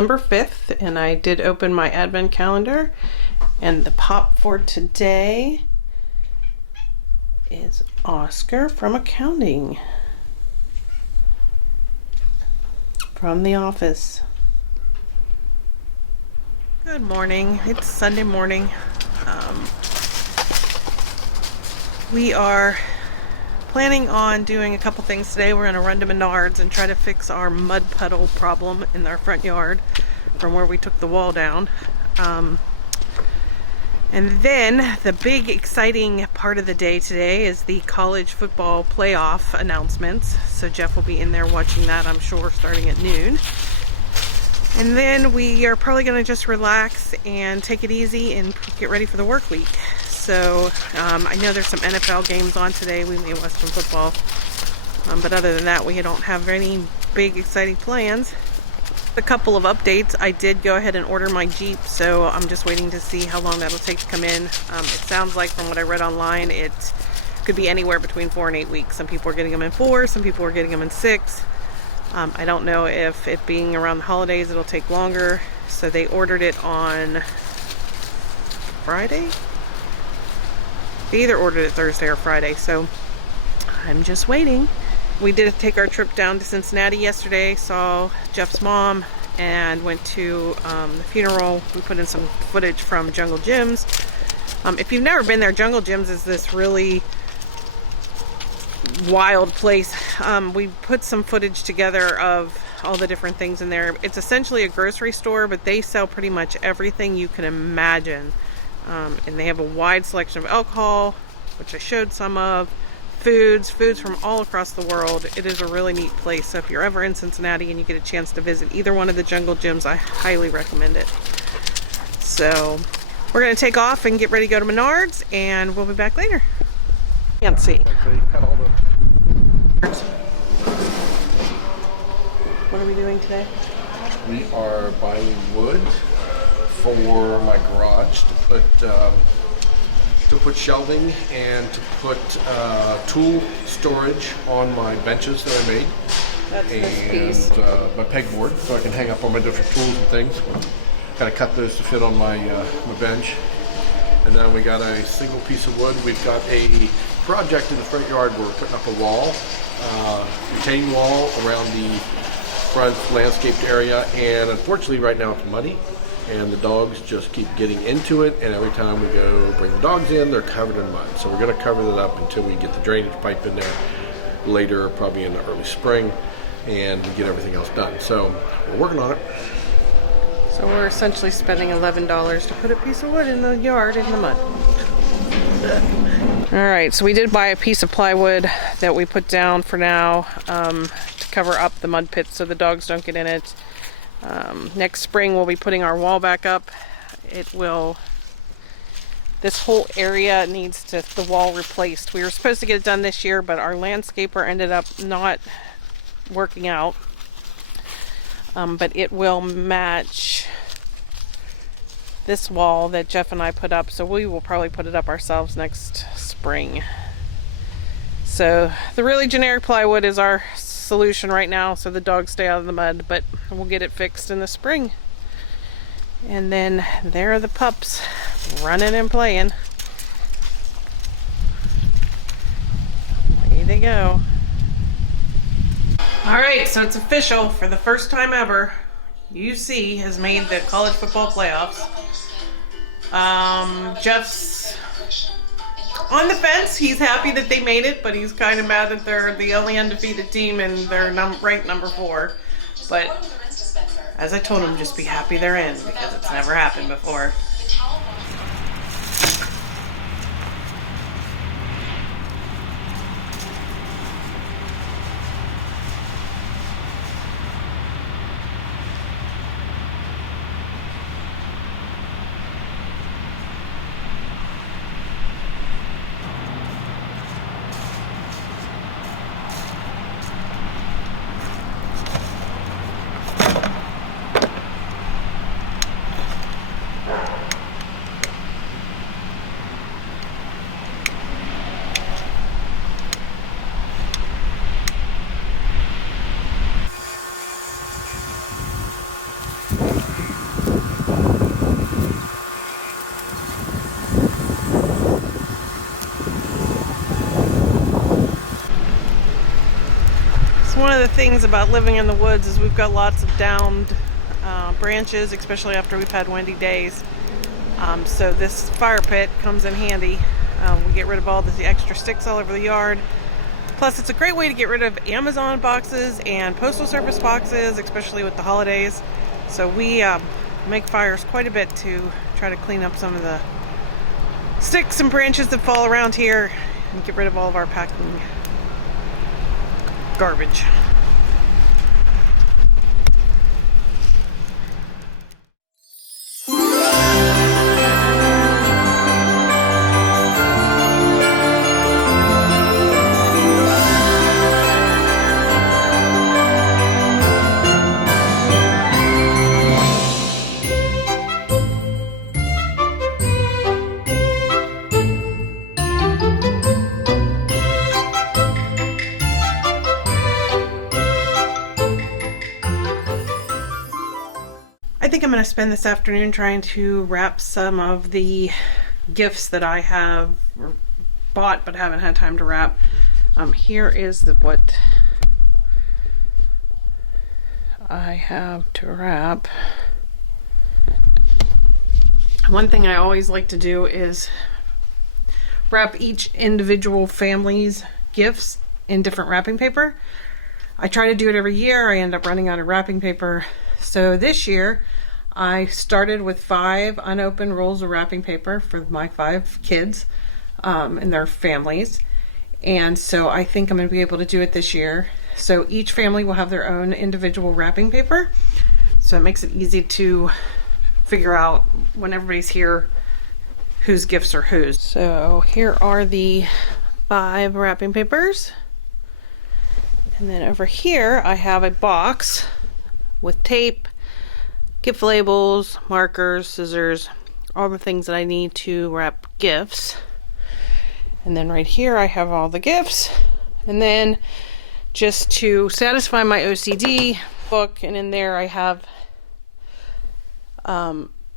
December 5th, and I did open my advent calendar, and the pop for today is Oscar from accounting from The Office. Good morning. It's Sunday morning. We are planning on doing a couple things today. We're going to run to Menards and try to fix our mud puddle problem in our front yard from where we took the wall down. And then the big exciting part of the day today is the college football playoff announcements. So Jeff will be in there watching that, I'm sure, starting at noon. And then we are probably going to just relax and take it easy and get ready for the work week. So I know there's some NFL games on today. We may watch some football. But other than that, we don't have any big exciting plans. A couple of updates. I did go ahead and order my Jeep, so I'm just waiting to see how long that'll take to come in. It sounds like from what I read online, it could be anywhere between 4 and 8 weeks. Some people are getting them in 4, some people are getting them in 6. I don't know if it being around the holidays, it'll take longer. So they ordered it on Friday? They either ordered it Thursday or Friday, so I'm just waiting. We did take our trip down to Cincinnati yesterday, saw Jeff's mom, and went to the funeral. We put in some footage from Jungle Gyms. If you've never been there, Jungle Gyms is this really wild place. We put some footage together of all the different things in there. It's essentially a grocery store, but they sell pretty much everything you can imagine. And they have a wide selection of alcohol, which I showed some of, foods from all across the world. It is a really neat place. So if you're ever in Cincinnati and you get a chance to visit either one of the Jungle Gyms, I highly recommend it. So we're going to take off and get ready to go to Menards, and we'll be back later. Can't see. What are we doing today? We are buying wood for my garage to put shelving and to put tool storage on my benches that I made. That's this piece. And my pegboard, so I can hang up all my different tools and things. Gotta cut those to fit on my my bench. And then we got a single piece of wood. We've got a project in the front yard where we're putting up a wall, retaining wall around the front landscaped area, and unfortunately right now it's muddy and the dogs just keep getting into it, and every time we go bring the dogs in, they're covered in mud. So we're going to cover that up until we get the drainage pipe in there later, probably in the early spring, and get everything else done. So we're working on it. So we're essentially spending $11 to put a piece of wood in the yard in the mud. Alright, so we did buy a piece of plywood that we put down for now to cover up the mud pit so the dogs don't get in it. Next spring we'll be putting our wall back up. This whole area needs the wall replaced. We were supposed to get it done this year, but our landscaper ended up not working out. But it will match this wall that Jeff and I put up, so we will probably put it up ourselves next spring. So the really generic plywood is our solution right now, so the dogs stay out of the mud, but we'll get it fixed in the spring. And then there are the pups running and playing. Away they go. Alright, so it's official. For the first time ever, UC has made the college football playoffs. Jeff's on the fence. He's happy that they made it, but he's kind of mad that they're the only undefeated team and they're ranked number 4. But as I told him, just be happy they're in, because it's never happened before. things about living in the woods is we've got lots of downed branches, especially after we've had windy days. So this fire pit comes in handy. We get rid of all the extra sticks all over the yard. Plus, it's a great way to get rid of Amazon boxes and Postal Service boxes, especially with the holidays. So we make fires quite a bit to try to clean up some of the sticks and branches that fall around here and get rid of all of our packing garbage. I think I'm going to spend this afternoon trying to wrap some of the gifts that I have bought but haven't had time to wrap. Here is what I have to wrap. One thing I always like to do is wrap each individual family's gifts in different wrapping paper. I try to do it every year. I end up running out of wrapping paper. So this year I started with 5 unopened rolls of wrapping paper for my 5 kids and their families. And so I think I'm going to be able to do it this year. So each family will have their own individual wrapping paper. So it makes it easy to figure out when everybody's here whose gifts are whose. So here are the 5 wrapping papers. And then over here I have a box with tape, gift labels, markers, scissors, all the things that I need to wrap gifts. And then right here I have all the gifts. And then just to satisfy my OCD book, and in there I have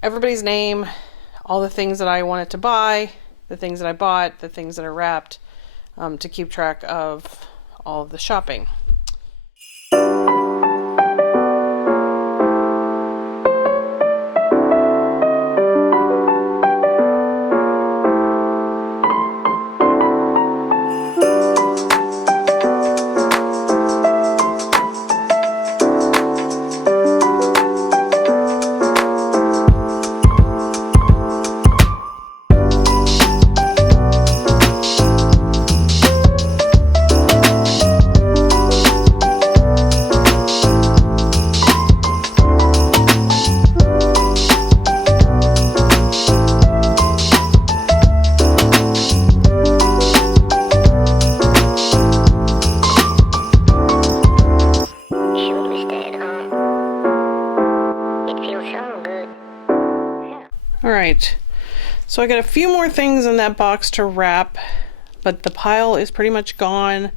everybody's name, all the things that I wanted to buy, the things that I bought, the things that are wrapped, to keep track of all of the shopping. Alright, so I got a few more things in that box to wrap, but the pile is pretty much gone.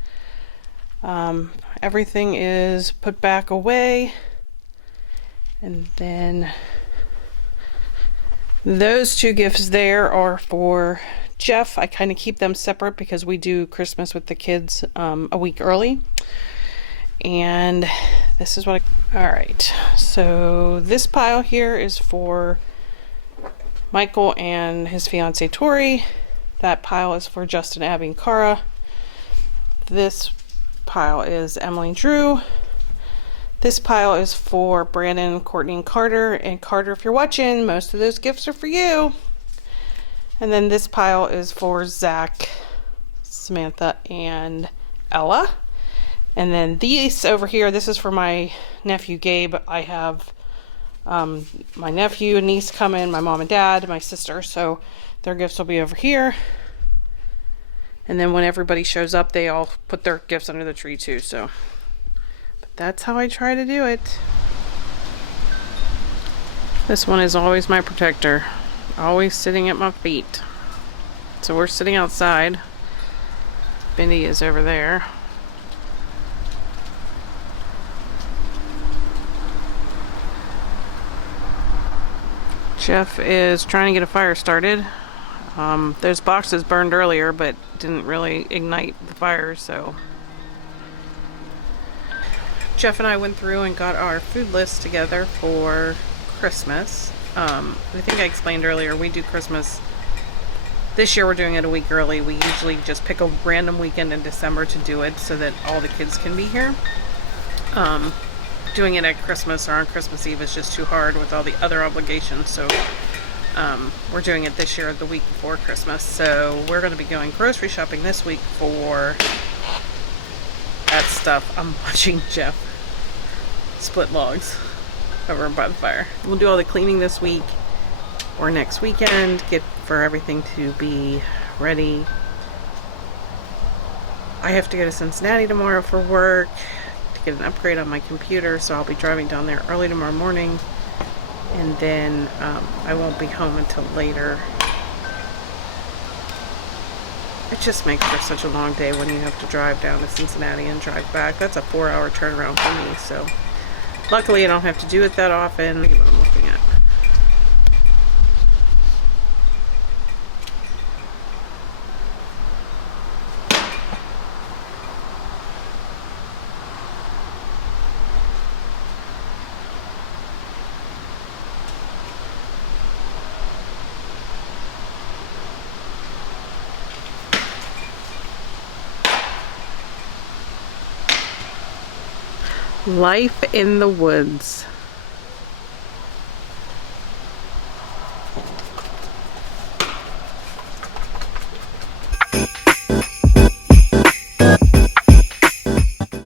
Everything is put back away, and then those 2 gifts there are for Jeff. I kind of keep them separate because we do Christmas with the kids a week early. And this is what alright, so this pile here is for Michael and his fiancee Tori. That pile is for Justin, Abby, and Cara. This pile is Emily and Drew. This pile is for Brandon, Courtney, and Carter. And Carter, if you're watching, most of those gifts are for you. And then this pile is for Zach, Samantha, and Ella. And then these over here, this is for my nephew Gabe. I have my nephew and niece coming, my mom and dad, my sister, so their gifts will be over here. And then when everybody shows up, they all put their gifts under the tree too. So, but that's how I try to do it. This one is always my protector, always sitting at my feet. So we're sitting outside. Bendy is over there. Jeff is trying to get a fire started. Those boxes burned earlier, but didn't really ignite the fire, so. Jeff and I went through and got our food list together for Christmas. I think I explained earlier, we do Christmas. This year we're doing it a week early. We usually just pick a random weekend in December to do it so that all the kids can be here. Doing it at Christmas or on Christmas Eve is just too hard with all the other obligations. So we're doing it this year the week before Christmas. So we're going to be going grocery shopping this week for that stuff. I'm watching Jeff split logs over by the fire. We'll do all the cleaning this week or next weekend, get for everything to be ready. I have to go to Cincinnati tomorrow for work to get an upgrade on my computer, so I'll be driving down there early tomorrow morning, and then I won't be home until later. It just makes for such a long day when you have to drive down to Cincinnati and drive back. That's a 4-hour turnaround for me, so luckily I don't have to do it that often. Look at what I'm looking at. Life in the woods.